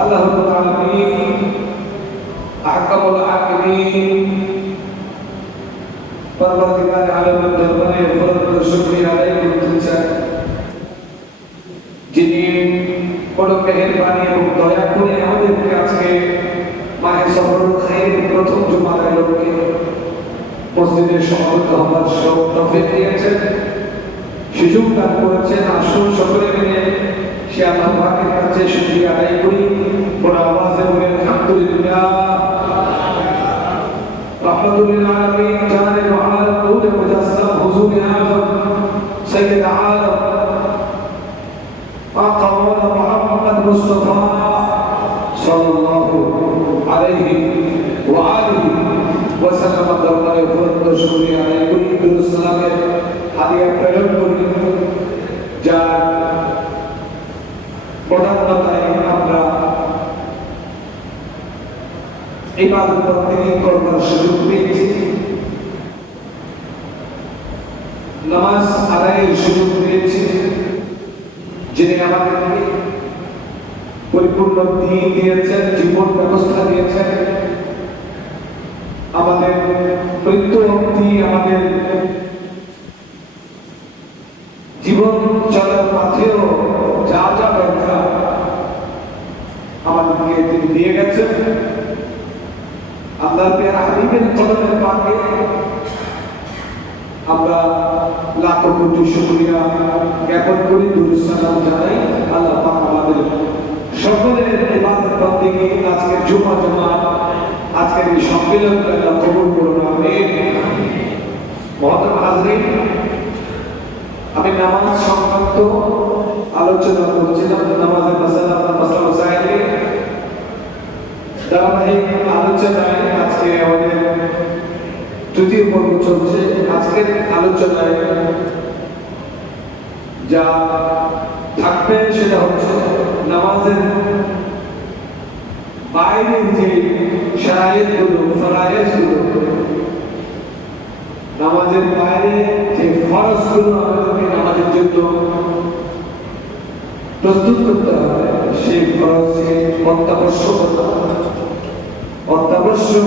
আল্লাহ আহকামুল হাকিমিন পরবর্তীকার আলমের দরবারে ফরদ শুকরিয়া আদায় করতে চাই যিনি বড় মেহেরবানি এবং দয়া করে আমাদেরকে আজকে মায়ের সফর খাইয়ের প্রথম জুমার আলোকে মসজিদের সমাগত হবার সব তফে দিয়েছেন। সুযোগ দান করেছেন আসুন সকলে মিলে। সে আল্লাহ পাকের কাছে শুকরিয়া আদায় করি বড় আওয়াজে বলে আলহামদুলিল্লাহ رحمة للعالمين جانب وعلى النور مجسم حضور اعظم سيد عالم قول محمد مصطفى صلى الله عليه وآله وسلم দরবারে ফরদ শুকরিয়া আদায় ইবাদত করবার সুযোগ পেয়েছি। নামাজ আদায়ের সুযোগ পেয়েছি। যিনি আমাদেরকে পরিপূর্ণ দিন দিয়েছেন, জীবন ব্যবস্থা দিয়েছেন। আমাদের মৃত্যু অবধি আমাদের জীবন চলার পথেও যা যা দরকার আমাদেরকে তিনি দিয়ে গেছেন পাকে আমরা লাখো কোটি জ্ঞাপন করি দুরুসালাম জানাই। আল্লাহ পাক আমাদের সকলের ইবাদত বন্দেগী আজকের জুমা জমা আজকের এই সম্মেলন কবুল করুন আমিন মহতরম হাজরিন আমি নামাজ সংক্রান্ত আলোচনা করছিলাম নামাজের মাসালা মাসালা সাহেবে ধারাবাহিক আলোচনায় আজকে আমাদের তৃতীয় পর্ব চলছে আজকের আলোচনায় যা থাকবে সেটা হচ্ছে নামাজের বাইরের যে শারায়েতগুলো নামাজের বাইরে যে ফরজগুলো আমাদেরকে নামাজের জন্য প্রস্তুত করতে হবে, সেই ফরজকে অত্যাবশ্যকতা, অত্যাবশ্যক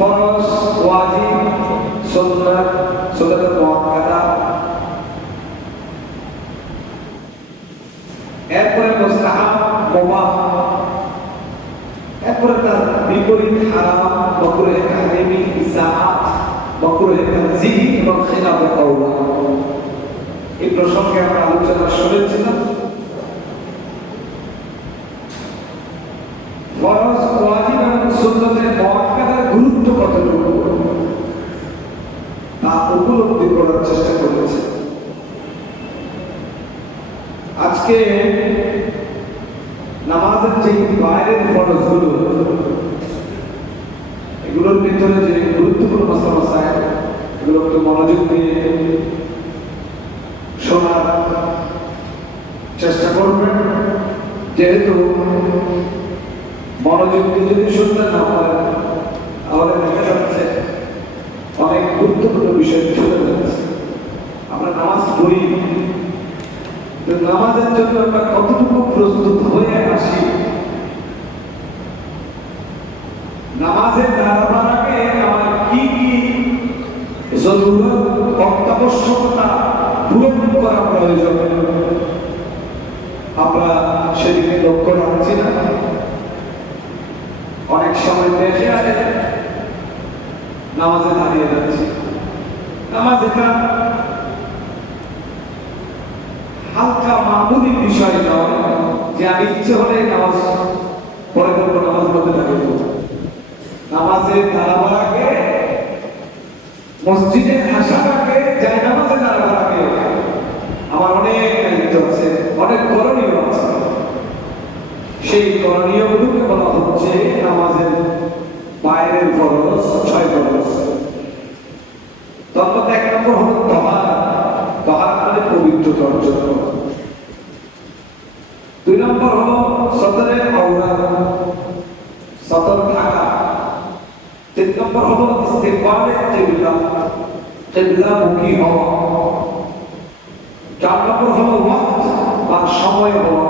ফরজ, ওয়াজিব, সুন্নাত সুন্নাত মুআক্কাদা এরপরে মুস্তাহাব, মুবাহ। এরপরে তার বিপরীত হারাম, বকরে তাহরিমি ইসাআত বকরে তানজিহি এবং খিলাফে কাওলা এই প্রসঙ্গে আমরা আলোচনা শুনেছিলাম। ফরজ, ওয়াজিব এবং সুন্নতের কতটুকু উপলব্ধি করার চেষ্টা করেছে। আজকে নামাজের যে বাইরের ফরজগুলো, এগুলোর ভিতরে যে গুরুত্বপূর্ণ মশায় এগুলো একটু মনোযোগ দিয়ে শোনার চেষ্টা করবেন। যেহেতু মনোযোগ দিয়ে যদি শুনতে না পারেন তাহলে দেখা যাচ্ছে অনেক গুরুত্বপূর্ণ বিষয় চলে যাচ্ছে আমরা নামাজ পড়ি। নামাজের জন্য আমরা কতটুকু প্রস্তুত হয়ে আসি? নামাজের আগে আমার কি কি অত্যাবশ্যকতা পূরণ করা প্রয়োজন? আমরা সেদিকে লক্ষ্য রাখছি না। অনেক সময় দেখে আছে নামাজে দাঁড়িয়ে যাচ্ছি। নামাজ এটা হালকা মামুলি বিষয় নয়, যে আমি ইচ্ছে হলে নামাজ পরে করব নামাজ পড়তে থাকব। নামাজে দাঁড়াবার আগে, মসজিদে আসার আগে, যাই নামাজে দাঁড়াবার আগে, আমার অনেক দায়িত্ব আছে, অনেক করণীয় আছে। সেই করণীয়গুলোকে বলা হচ্ছে নামাজের বাইরের ফরজ ছয় ফরজ তখন এক নম্বর হলো তহার তহার মানে পবিত্রতা অর্জন করা দুই নম্বর হলো সতরে আউরা সতর থাকা। তিন নম্বর হলো ইস্তেকবালে কেবলা। কেবলা মুখী হওয়া। চার নম্বর হলো বা সময় হওয়া।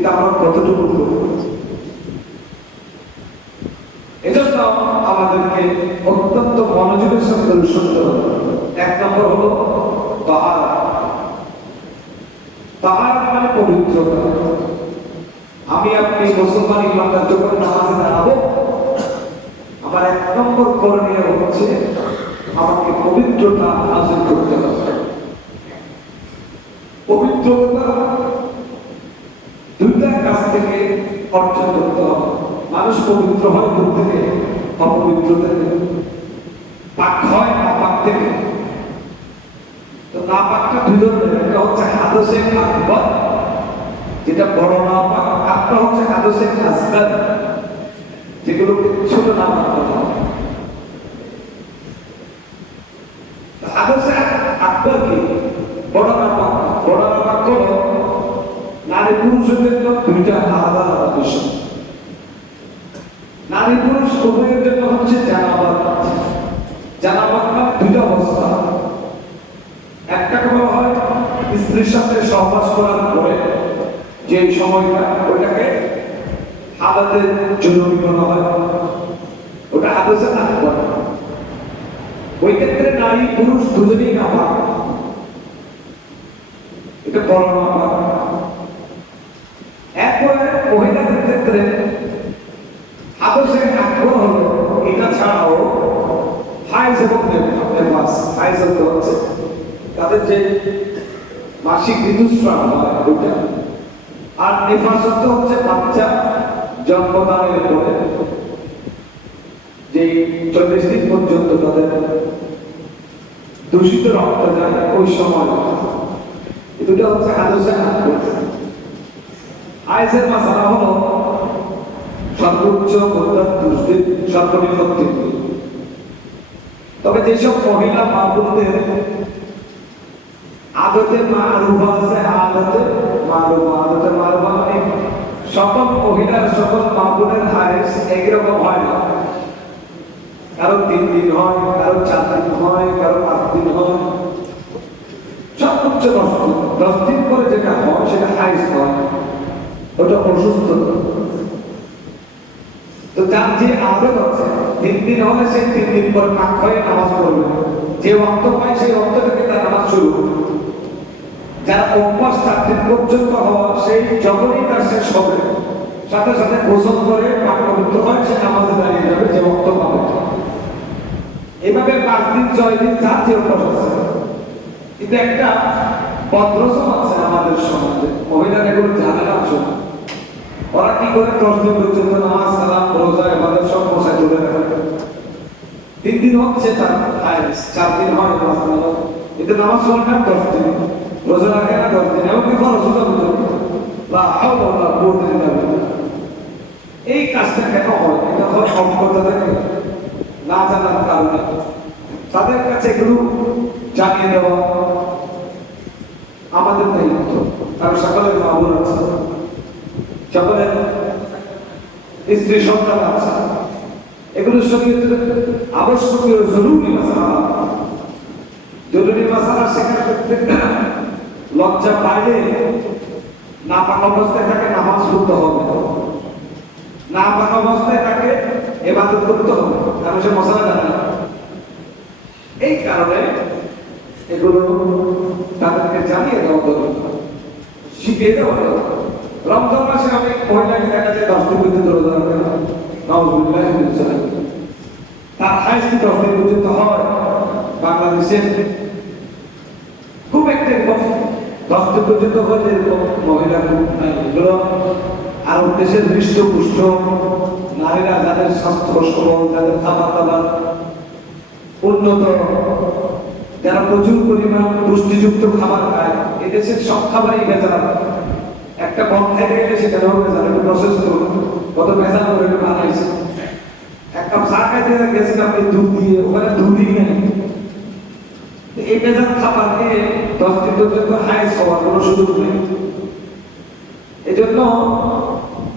কিন্তু আমরা কতটুকু এজন্য আমাদেরকে অত্যন্ত মনোযোগের সঙ্গে হবে এক নম্বর হলো তাহার। তাহার মানে পবিত্রতা। আমি আপনি মুসলমান ইমানদার যখন নামাজে দাঁড়াবো। আমার এক নম্বর করণীয় হচ্ছে আমাকে পবিত্রতা হাসিল করতে হবে। পবিত্রতা কাছ থেকে অর্জন করতে হবে। মানুষ পবিত্র হয় কোথ থেকে অপবিত্র থেকে পাক হয় না পাক থেকে। তো না পাকটা দুই ধরনের, একটা হচ্ছে হাদসে আকবর, যেটা বড় না পাক। একটা হচ্ছে হাদসে আসগার যেগুলোকে ছোট না হবে হাদসে আকবর কি বড় না পাক বড় না পাক নারী পুরুষের জন্য দুইটা আলাদা আলাদা বিষয়। নারী পুরুষ উভয়ের জন্য হচ্ছে জানাবাদ জানাবাদ মানে দুইটা অবস্থা। একটা কোনো হয় স্ত্রীর সাথে সহবাস করার পরে যে সময়টা ওটাকে হাদাতের জন্য বলা হয়। ওটা হাদসে না করে। ওই ক্ষেত্রে নারী পুরুষ দুজনেই না পাক এটা বড় না এরপরে মহিলাদের ক্ষেত্রে আদর্শের আগ্রহ হলো এটা ছাড়াও হাইজ এবং নেফাস হাইজ হতে হচ্ছে তাদের যে মাসিক ঋতুস্রাব হয় ওইটা। আর নেফাস হতে হচ্ছে বাচ্চা জন্মদানের পরে। যে চল্লিশ দিন পর্যন্ত তাদের দূষিত রক্ত যায় ওই সময়। দুটো হচ্ছে আদর্শের আইসের মাসালা হলো সর্বোচ্চ দুষ্টির তবে যেসব মহিলা মা আদতে মা রূপা আছে, আদতে মা রূপা আদতে মা রূপা মানে সকল মহিলার, সকল মা বোনের হায়েস একরকম হয় না। কারও তিন দিন হয় কারও চার দিন হয় কারও পাঁচ দিন হয়। সর্বোচ্চ দশ দশ দিন পরে যেটা হয়, সেটা হাইস হয়। ওটা অসুস্থ। তো যার যে আদত আছে, তিন দিন হলে সে তিন দিন পর পাক হয়ে নামাজ পড়বে। যে অর্থ পায়, সেই অর্থ থেকে তার নামাজ শুরু যার দিন পর্যন্ত হওয়া সেই যখনই তার শেষ হবে। সাথে সাথে গোসল করে পাক পবিত্র হয়, সে নামাজে দাঁড়িয়ে যাবে, যে পাবে। এভাবে পাঁচ দিন, ছয় দিন চার যে অভ্যাস আছে। কিন্তু একটা বদ্রসম আছে আমাদের সমাজে। মহিলারা এগুলো জানে না। আসলে ওরা কি করে দশ দিন পর্যন্ত নামাজ কালাম রোজা এবাদত সব বসায় তুলে রাখে? তিন দিন হচ্ছে তার চার দিন হয় নামাজ কালাম কিন্তু নামাজ না দশ দিন। রোজা রাখে না, দশ দিন এমনকি খরচ এই কাজটা কেন হয়? এটা হয় অজ্ঞতা থেকে না জানার কারণে। তাদের কাছে এগুলো জানিয়ে দেওয়া আমাদের দায়িত্ব। কারণ সকলের মা বোন আছে, সকলের স্ত্রী সন্তান আছে। এগুলো শরীয়তের আবশ্যকীয় জরুরি মাসালা। জরুরি মাসালা শেখার ক্ষেত্রে লজ্জা পাইলে না পাক অবস্থায় তাকে নামাজ পড়তে হবে। না পাক অবস্থায় তাকে এবাদত করতে হবে। কারণ সে মশলা জানে না। এই কারণে এগুলো তাদেরকে জানিয়ে দেওয়া দরকার শিখিয়ে দেওয়া দরকার রমজান মাসে অনেক মহিলাকে দেখা যায় দশ দিন পর্যন্ত রোজা রাখে না। তার হাইস্ট দশ দিন পর্যন্ত হয় বাংলাদেশের পর্যন্ত হয় এরকম মহিলা। এগুলো আরব দেশের হৃষ্টপুষ্ট নারীরা যাদের স্বাস্থ্য সবল, যাদের খাবার দাবার উন্নত, যারা প্রচুর পরিমাণ পুষ্টিযুক্ত খাবার খায়, এদেশের সব খাবারই ভেজাল একটা কম খাইতে গেলে সেখানেও ভেজাল একটু প্রসেস কত ভেজাল করে বানাইছে। এক কাপ চা খাইতে আপনি দুধ দিয়ে, ওখানে দুধই নেই। এই দিয়ে দশ দিন পর্যন্ত হাইস হওয়ার কোনো সুযোগ নেই। এই জন্য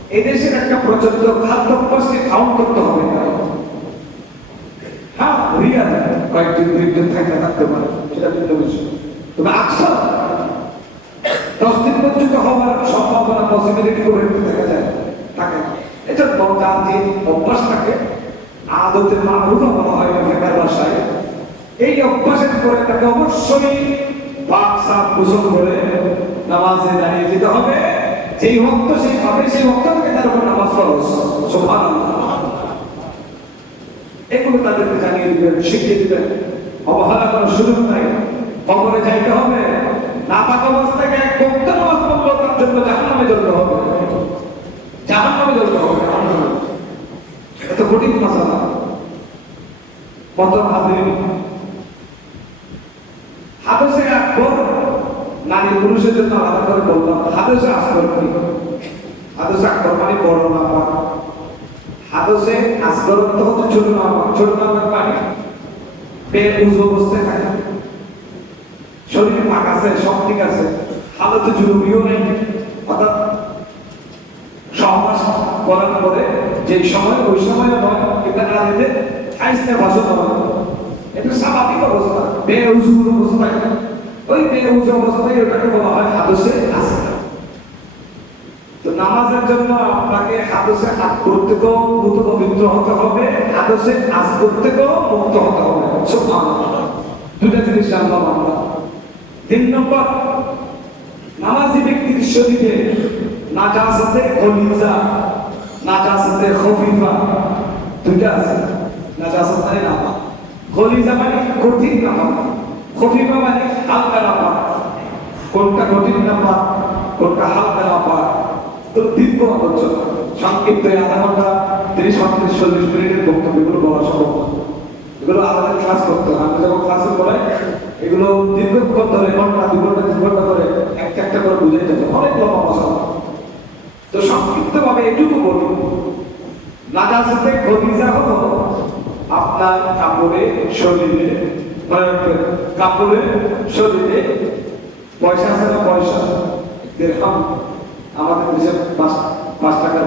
এদেশের একটা প্রচলিত খাদ্য অভ্যাসকে করতে হবে হ্যাঁ কয়েকদিন থাকতে থাকতে সেটা ভিন্ন বিষয় তবে দশ দিন পর্যন্ত হওয়ার সম্ভাবনা পসিবিলিটি দেখা যায়, থাকে। এটা যার যে অভ্যাস থাকে আদতের বলা হয় ফেকার এই অভ্যাসের পরে তাকে অবশ্যই সাপ করে নামাজে দাঁড়িয়ে যেতে হবে। যেই ভক্ত সেই পাবে সেই ভক্ত থেকে তার উপর নামাজ ফরজ। এগুলো তাদেরকে জানিয়ে দিবেন, শিখিয়ে দিবেন। অবহেলা করার সুযোগ নাই। কবরে যাইতে হবে। না পাক অবস্থায় এক ভক্ত নামাজ পড়ল জন্য জাহান্নামে জ্বলতে হবে। জাহান্নামে জ্বলতে হবে এত কঠিন মশালা কত হাজির। হাদসে আকবর, নারী পুরুষের জন্য আলাদা করে বললাম হাদসে আকবর কি? হাদসে আকবর মানে বড় নামা হাদসে আসগর অর্থ হচ্ছে ছোট নামা ছোট নামার পানি পেট উঁচু অবস্থায় থাকে। শরীর পাক আছে, সব ঠিক আছে। হালতে জরুরিও নেই। অর্থাৎ সহবাস করার পরে যে সময়, ওই সময় নয় কিন্তু আগে খাইতে ভাষণ হয়। এটা স্বাভাবিক অবস্থা। বে উজুর অবস্থায় ওই বে উজু অবস্থায় ওটাকে বলা হয় হাদসে আসে তো নামাজের জন্য আপনাকে হাদসে হাত করতেও মুক্ত পবিত্র হতে হবে। হাদসে আজ করতেও মুক্ত হতে হবে। সুবহানাল্লাহ। দুটা জিনিস জানলাম আমরা। তিন নম্বর, নামাজি ব্যক্তির শরীরে নাজাসাতে খলিজা নাজাসাতে খফিফা। দুইটা আছে। নাজাসাত মানে খলিজা মানে কঠিন নামা খফিফা মানে হালকা নামা কোনটা কঠিন নামা কোনটা হালকা নামা তো দীর্ঘ আলোচনা। সংক্ষিপ্ত আধা ঘণ্টা, তিরিশ, পঁয়ত্রিশ, চল্লিশ মিনিটের বক্তব্য এগুলো বলা সম্ভব। এগুলো আলাদা ক্লাস করতে হয়। আমি যখন ক্লাসে পড়াই এগুলো দীর্ঘক্ষণ ধরে, ঘণ্টা দু ঘণ্টা, তিন ঘণ্টা ধরে একটা একটা করে বুঝাই যেতে অনেক লম্বা মশলা। তো সংক্ষিপ্ত ভাবে এটুকু বলি। নাজাসাতে খদিজা হলো আপনার কাপড়ে শরীরে কাপড়ে শরীরে পয়সা আছে না পয়সা? দেখাম আমাদের দেশে পাঁচ পাঁচ টাকার